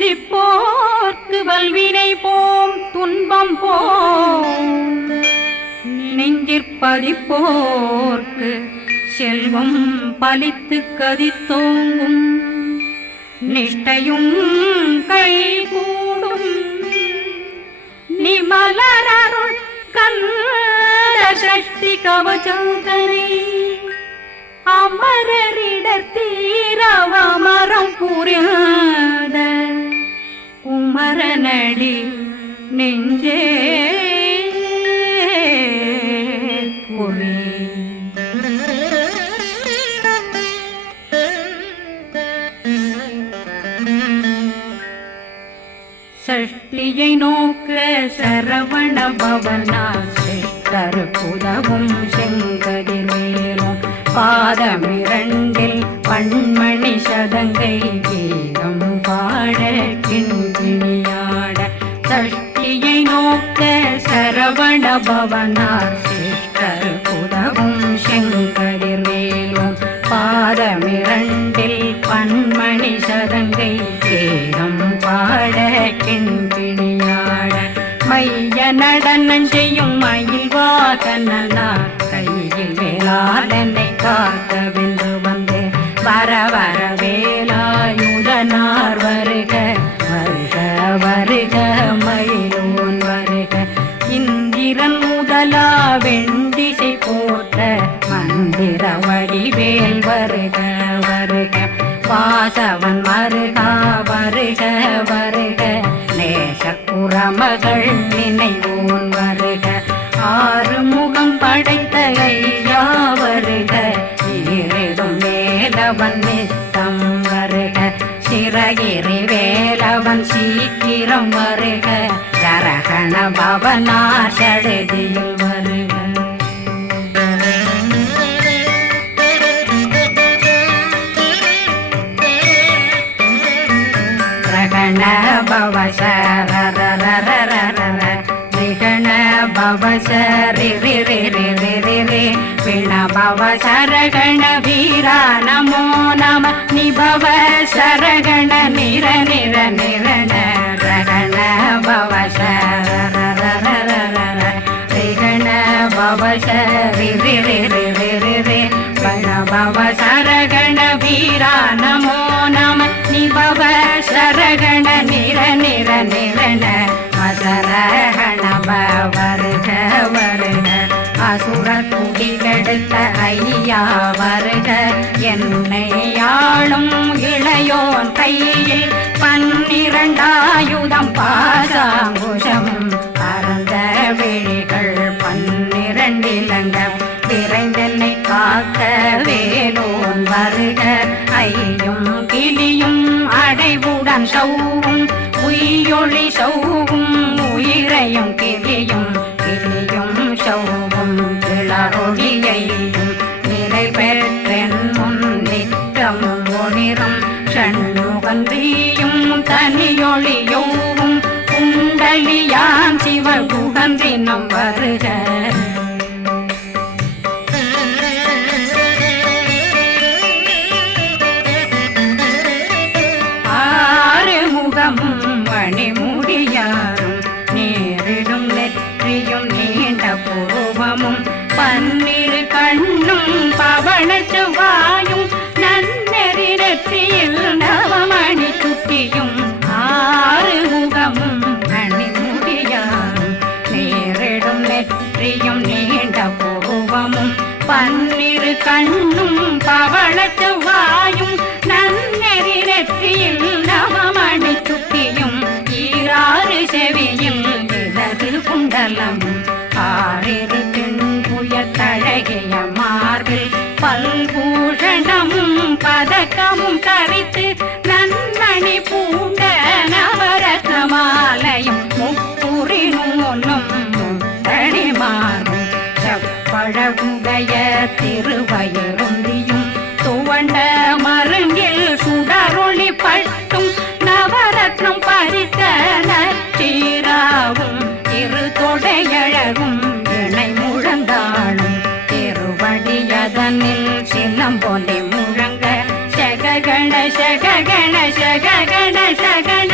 சிந்திப்போர்க்கு வல்வினை போம் துன்பம் போம் நெஞ்சிற்பதிப்போர்க்கு செல்வம் பலித்து கதித்தோங்கும் நிஷ்டையும் கைகூடும் நிமலரருள் கந்த சக்தி கவசந்தனை அமரரிடர் தீரவமரம் புரியாத குமரனடி நெஞ்சே குவி சஷ்டியை நோக்க சரவண பவனா சிஷ்டர் புதவும் செங்கதிர் மேலும் பாதமிரண்டில் பண்மணி சதங்கை கீதம் பாட கிண்கிணியாட சஷ்டியை நோக்க சரவண பவனார் சிஷ்டர் புதவும் செங்கதிர் மேலும் பாதமிரண்டில் பண்மணி சதங்கை கீதம் பாட கிண்கிணியாட மைய நடனம் செய்யும் மயில் வாகனார் கையில் வேளாளனை காக்க வென்று வந்து வர வர வேலாயுதனார் வருக வருக வருக மயிலோன் வருக இந்திரன் முதலா வெண்டிசை போட்ட மந்திர வடிவேல் வருக வருக வாசவன் வருகா வருக வருக நேசக்குறமகள் நினைவோன் வருக ஆறு முகம் படைத்த ஐயா வருக ஈரிடும் வேலவன் நித்தம் வருக சிறகிரி வேலவன் சீக்கிரம் வருக ஜரகண பவனார் சடுதியில் வருக ரகண பவசரரரரரரர நிகண பவசரி ரி ரி ரி ரி ரி ரி பிண பவசரகண வீரா நமோ நம நிபவ சரகண நிர நிர நிரண ரகண பவசரரரரரர ரிகண பவசரி ரி ரி ரி ரி ரி ரி பிண பவசரகண வீரா நமோ நம நிபவ சரகண நிர நிர நிரண மசரகண வருக வருக அசுர குடிகெடுத்த ஐயா வருக என்னை ஆளும் இளையோன் கையில் 12 பாசாங்குஷம் பரந்த விழிகள் 12 இலங்கம் விரைந்தென்னை காக்க வேலோன் வருக ஐயும் கிளியும் அடைவுடன் சௌவும் உயிரொளி சௌவும் உயிரையும் கிளியும் கிளியும் சௌவும் இளரொளியையும் நிலை பெற்றென் முன் நிற்கும் ஒளிரும் ஷண்முகந்தியும் தனியொளியோவும் குண்டலியான் சிவகுகந்தினம் வருக மணிமுடியாரும் நேரிடும் நெற்றியும் நீண்ட பூவமும் 12 கண்ணும் பவள செவ்வாயும் நன்னெறி நெற்றியில் நவமணி சுட்டியும் 6 முகமும் மணிமுடியாரும் நேரிடும் நெற்றியும் நீண்ட பூவமும் 12 கண்ணும் பவள செவ்வாயும் நன்னெறி நெற்றியில் நவமணி சுட்டியும் 6 செவியும் இடது குண்டலம் 6 தின்புய தழகிய மார்பில் பல்பூஷணமும் பதக்கமும் தரித்து நன்மணி பூண்ட நவரத்ன மாலையும் முப்புரி நூலும் தனிமாறும் செப்பழகுடைய திருவயருந்தியும் துவண்ட மருங்கில் சுடரொளி பட்டும் நவரத்னம் பறித்த நச்சீராவும் இரு தொடையழகும் இணை முழந்தாளும் திருவடியதனில் சிலம்பொலி முழங்க சககண சககண சககண சகண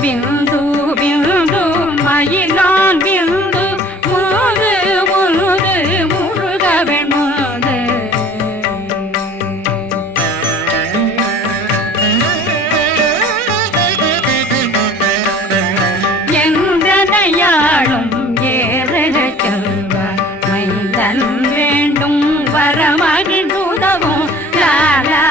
பிந்து பிந்து மயிலான் பிந்து முது முது முருகவன் முது எந்தனையாளும் ஏறக செல்வ மைந்தன் வேண்டும் வரமகிழ்ந்துதவும் லாலா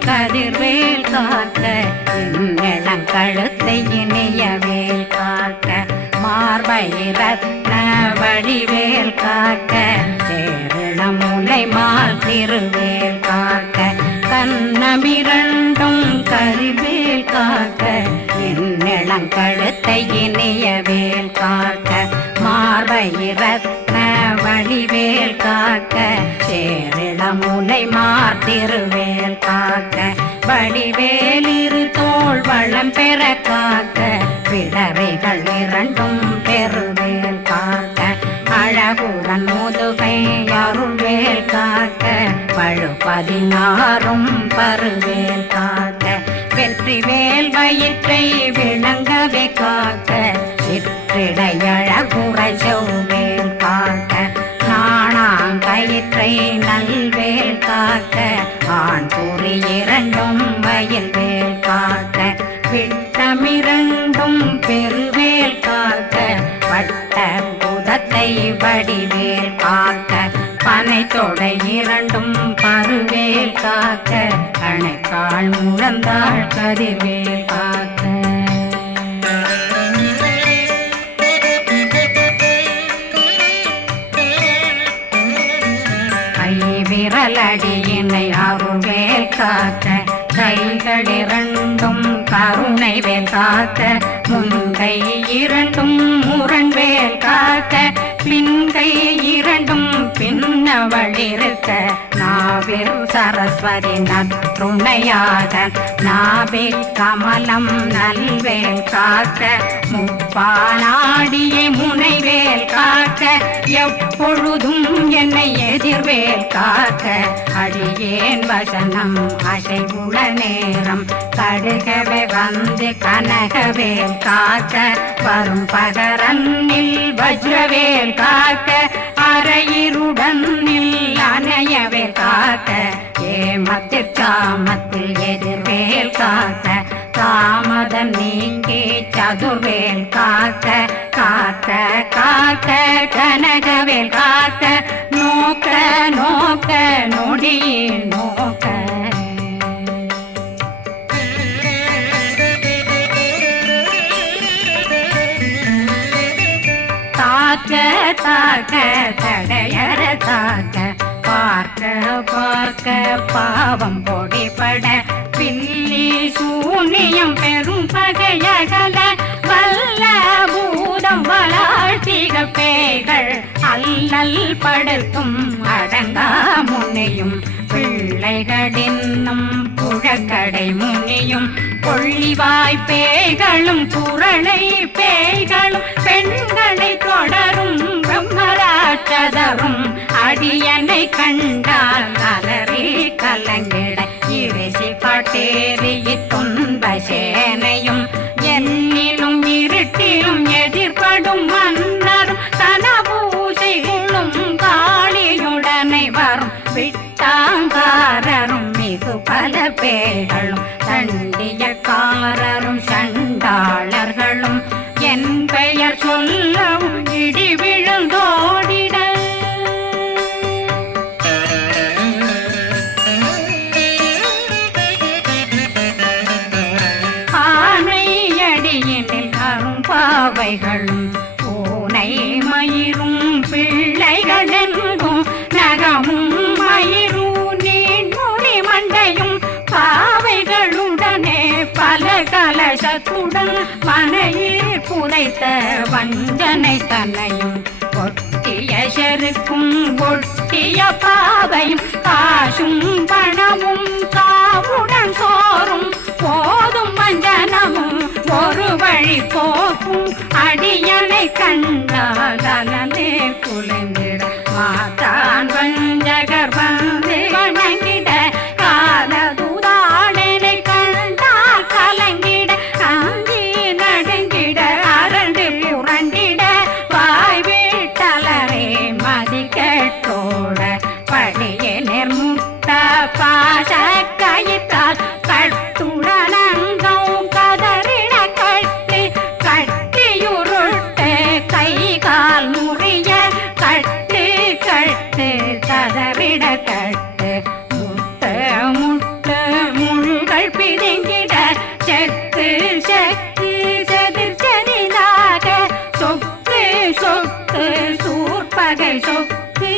கதிர்வேல் காக்க கழுத்தை இணையவேல் காக்க மார்பை ரத்ன வடிவேல் காக்க சேரண முலை மால் திருவேல் காக்க கண்ணமிரண்டும் கதிர்வேல் காக்க கழுத்தை இணையவேல் காக்க மார்பை ரத்ன வடிவேல் காக்க சேரண முலை மால் திருவேல் காக்க வடிவேல் இரு தோள் வளம் பெற காக்க பிடரைகள் இரண்டும் பெருவேல் காக்க அழகுடன் முதுகை அருள்வேல் காக்க பழு 16 பருவேல் காக்க வெற்றிவேல் வயிற்றை விளங்கவே காக்க சிற்றிடையழகுரை செவ்வேல் காக்க நாணாங்கயிற்றை நல்வேல் காக்க ஆண் குறி இரண்டும் வயல்வேல் காக்க விட்டமிரண்டும் பெருவேல் காக்க வட்ட புதத்தை வடிவேல் காக்க பனை தொடை இரண்டும் பருவேல் காக்க அணைக்கால் முழந்தாள் கதிர்வேல் காக்க விரலடியினை அருள்வேல் காக்க கைகள் இரண்டும் கருணை வேல் காக்க முன்கை இரண்டும் முரண்வேல் காக்க பின்கை இரண்டும் பின்னவழிருக்க நாவில் சரஸ்வதி நற்றுணையாக நாபி கமலம் நல்வேல் காக்க முப்பானாடியை முனைவேல் காக்க எப்பொழுதும் என்னை எதிர்வேல் காக்க அடியேன் வசனம் அசைவுள நேரம் கடுகவே வந்து கனகவேல் காக்க வரும் பகரன்னில் வஜ்ரவேல் காக்க அரையிருடன் அணையவேல் காக்க ஏமத்தில் காமத்தில் எதிர்வேல் காக்க தாமதம் நீங்கி சதுர்வேல் காக்க காக்க காக்க கனகவேல் காக்க நோக்க நோக்க நொடியில் நோக்க தாக்க தாக்க தடையற தாக்க பார்க்க பார்க்க பாவம் பொடிபட பில்லி சூனியம் பெரும் பகையகல வல்ல பூ பூதம் வளாழ்த்திக பேய்கள் அல்லல் படுத்தும் அடங்கா முனையும் பிள்ளைகளின்னும் புழக்கடை முனியும் கொள்ளிவாய் பேய்களும் குரளை பேய்களும் பெண்களை தொடரும் பிரம்மராட்சதரும் அடியனை கண்டால் அலறி கலங்கிட இறைசி காட்டேறிய துன்ப சேனையும் என்னிலும் இருட்டிலும் எதிர்படும் மன்னரும் சனபூசைகளும் காளியுடனை வரும் விட்டாங்காரரும் மிகு பல பேர்களும் தண்டியக்காரரும் சண்டாளர்களும் என் பெயர் சொல்லவும் இடி விழுந்தோடிட ஆனையடியினில் அரும்பாவைகளும் பூனை மயிரும் பிள்ளைகளெங்கும் நகமும் மயிரும் நீண்முடி மண்டையும் பாவைகளுடனே பல கலசத்துடன் மனையில் புதைத்த வஞ்சனை தன்னையும் ஒட்டிய செருக்கும் ஒட்டிய பாவையும் காசும் பணமும் காவுடன் சோறும் போதும் வஞ்சனமும் ஒரு வழி போக்கும் அடியனை கண்டால் அலனே குலைந்திட மாத்தான் வஞ்சகர் வந்து வணங்கிட காலதுதாடனை கண்டால் கலங்கிட காந்தி நடுங்கிட அரண்டு புரண்டிட வாய் வீட்டலரே மதி கேட்டோட படியே நெர்முட்ட பாச கயிற்றால் கட்டுடனங்கும் கதறிட கட்டி கட்டியுருட்டு கை கால் முறிய கட்டு கட்டு கதறிட கட்டு முட்டு முட்டு முள்கள் பிதுங்கிட செத்து செத்து செதிர் செதிலாக சொக்கு சொக்கு சூர்பகை சொக்கு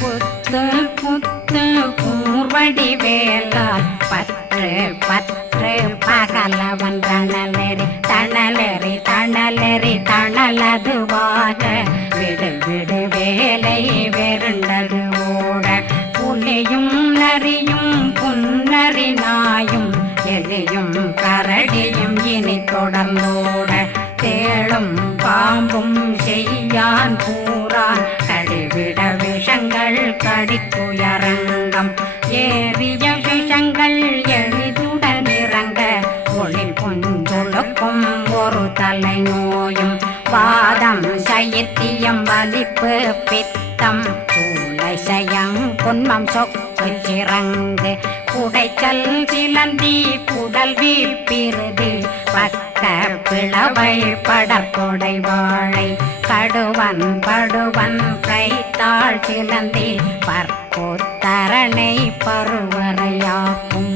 புத்து புத்து கூர்வடி வேலால் பற்று பற்று பகலவன் தணலெறி தணலெறி தணலெறி தணலதுவாக விடு விடு வேலை வெருண்டது ஓட புலியும் நரியும் புன்னரி நாயும் எலியும் கரடியும் இனி தொடர்ந்தோட தேளும் பாம்பும் செய்யான் கூறான் கடிவிட விஷங்கள் கடித்துயரங்கம் ஏறிய விஷங்கள் எளிதுடன் இறங்க ஒளில் புந்துழுக்கும் ஒரு தலை நோயும் வாதம் சைத்தியம் வலிப்பு பித்தம் சூளை சயம் பொன்மம் சொக்கு சிறங்கு குடைச்சல் சிலந்தி குடல் வீப்பிருதி பக்க பிளவை படற்கொடை வாழை கடுவன் படுவன் கைத்தாள் சிலந்தி பற்போத்தரணை பருவரையாக்கும்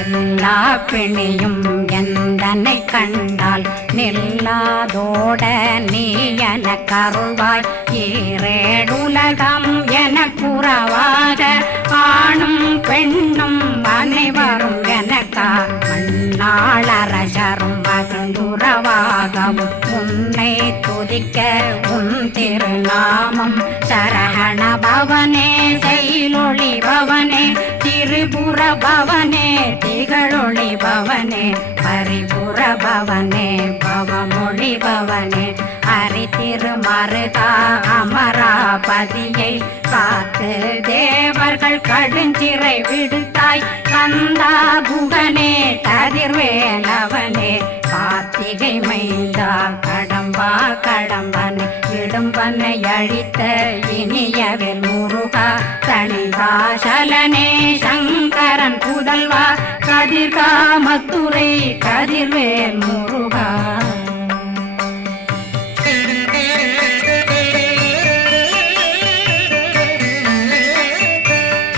எல்லா பிணியும் எந்தனை கண்டால் நில்லாதோட நீ என கருள்வாய் ஈரேடுலகம் என குறவாக ஆணும் பெண்ணும் அனைவரும் எனக்கா மண்ணாளரசரும் மகிழ்ந்துறவாகவும் உன்னை துதிக்க உன் திருநாமம் சரகண பவனே செயலொளி பவனே திரிபுர பவனே திகழொளி பவனே பரிபுர பவனே பவமொழி பவனே ஹரி திருமருகா அமராபதியை காத்து தேவர்கள் கடுஞ்சிறை விடுத்தாய் கந்தா குகனே கதிர்வேலவனே கார்த்திகை மைந்தா கடம்பா கடம்பனை இடும்பனை அழித்த இனியவில் முருகா தனிவாசலனே சங்கரன் புதல்வா கதிர்காமத்துறை கதிர்வேல் முருகா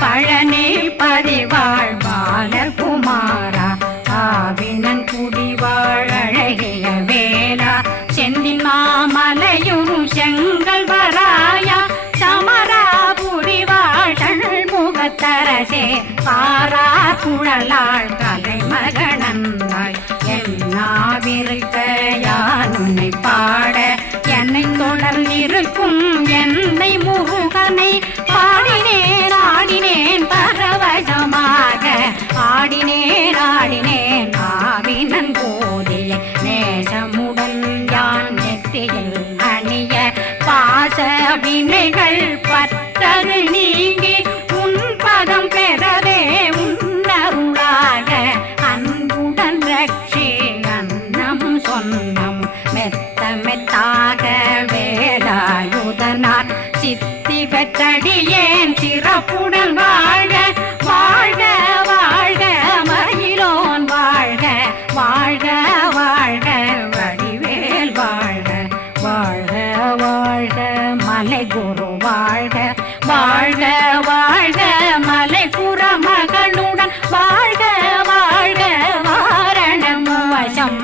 பழனி பதிவாழ் பாலர் குமாரா ஆவினன் குடிவாழ் அழகிய வேலா செந்தின் மாமலையும் செங்கல் வராயா சமராபுரி வாழல் முகத்தரசே பாரா குழலாள் கலை மகனந்தாய் என்னாவிருக்க யான் உன்னை பாட என்னை தொடர்ந்திருக்கும் என்னை முருகனை பாடினேன் ஆடினேன் பரவசமாக ஆடினேன் ஆடினேன் ஆவினன் போதிய நேசமுடன் யான் நெற்றியில் அணிய பாச வினைகள் பற்றரு நீங்கி உன் பதம் பெறவே உன்னருளாக அன்புடன் ரட்சி அன்னம் சொன்னம் மெத்த மெத்தாக வேலாயுதனார் சித்தி பெற்றடியேன் சிறப்புடன் வாழ வாழ்க வாழ்க மயிலோன் வாழ்க வாழ்க வாழ்க வடிவேல் வாழ்க வாழ்க வாழ்க மலை குரு வாழ்க வாழ்க வாழ்க மலை குரமகனுடன் வாழ்க வாழ்க வாரணம் வசம்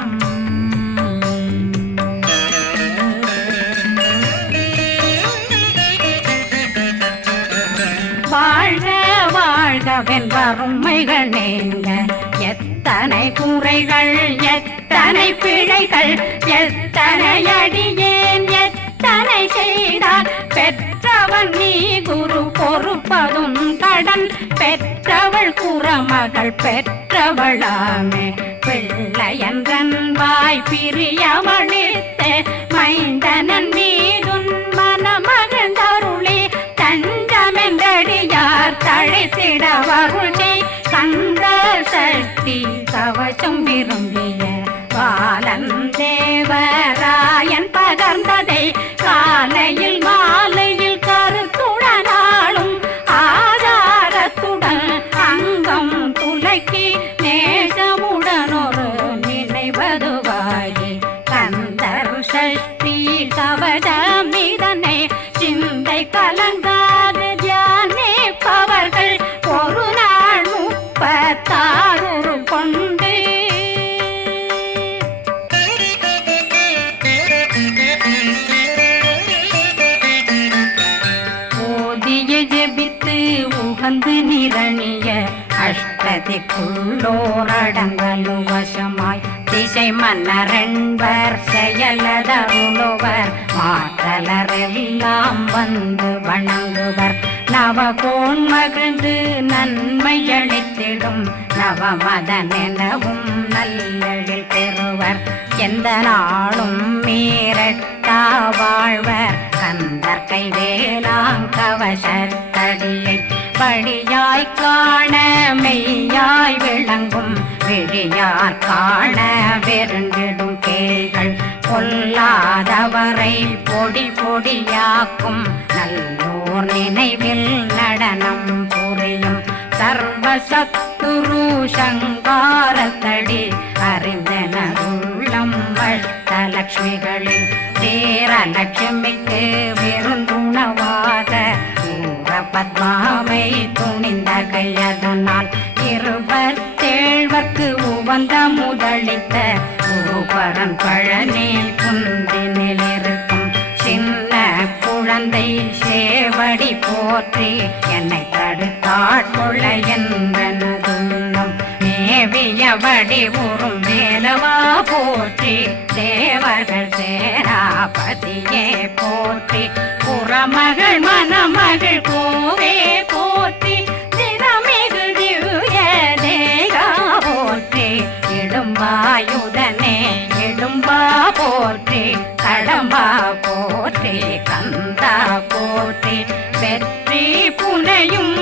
வாழ்க வாழ்கவென் வறுமைகள் நீங்க எத்தனை குறைகள் எத்தனை பிழைகள் எத்தனை அடியேன் எத்தனை செய்தால் பெற்றவன் நீ குரு பொறுப்பதும் கடன் பெற்றவள் குறமகள் பெற்றவளாமே பிள்ளையன்றன் வாய் பிரியவழித்த மைந்தனன் மீதுன் மனமகந்தருளே தஞ்சமென்றடியார் தழைத்திட வருளே கந்த சக்தி கவசம் விரும்பிய பாலன் தேவராயன் பகர்ந்ததை காலையில் மாலையில் கருத்துடனாலும் ஆதாரத்துடன் அங்கம் துலக்கி நேசமுடனொரு நினைவதுவாகி கந்தர் சஷ்டி கவசமிதனை சிந்தை கலங்காது தியானிப்பவர்கள் ஒரு நாள் 36 கொண்டு ஓதிய ஜெபித்து உகந்து நிரணிய அஷ்டதிக்குள்ளோரடங்கலும் வசமாய் திசை மன்னரென்பர் செயலதருளுவர் மாற்றலரெல்லாம் வந்து வணங்குவர் நவகோன் மகிழ்ந்து நன்மையளித்திடும் நவமதனெனவும் நல்லெழில் பெறுவர் எந்த நாளும் மீறட்டா வாழ்வர் கந்தர் கைவேலாங்கவசத்தடியை படியாய் காண மெய்யாய் விளங்கும் விழியார் காண வெருண்டிடும் கேள்கள் பொல்லாதவரை பொடி பொடியாக்கும் நல்லோர் நினைவில் நடனம் புரியும் சர்வசத்துரு சங்காரத்தடி அறிந்தனருள்ளம் வஷ்டலட்சுமிகளில் தேரலட்சுமிக்கு விருந்துணவாக பத்மாவை துணிந்த கையதனால் 27 உவந்த முதலித்த பூபரன் பழனி குந்தினில் இருக்கும் சின்ன குழந்தை சேவடி போற்றி என்னை தடுத்தாட்கொள்ள என்பனதுள்ளம் மேவியபடி உறும் வேலவா போற்றி தேவர்கள் சேராபதியே போற்றி புறமகள் மணமகள் கோவே போற்றி தினமிகு திவ்ய தேகா போற்றி இடும்பாயுதனே இடும்பா போற்றி கடம்பா போற்றி கந்தா போற்றி வெற்றி புனையும்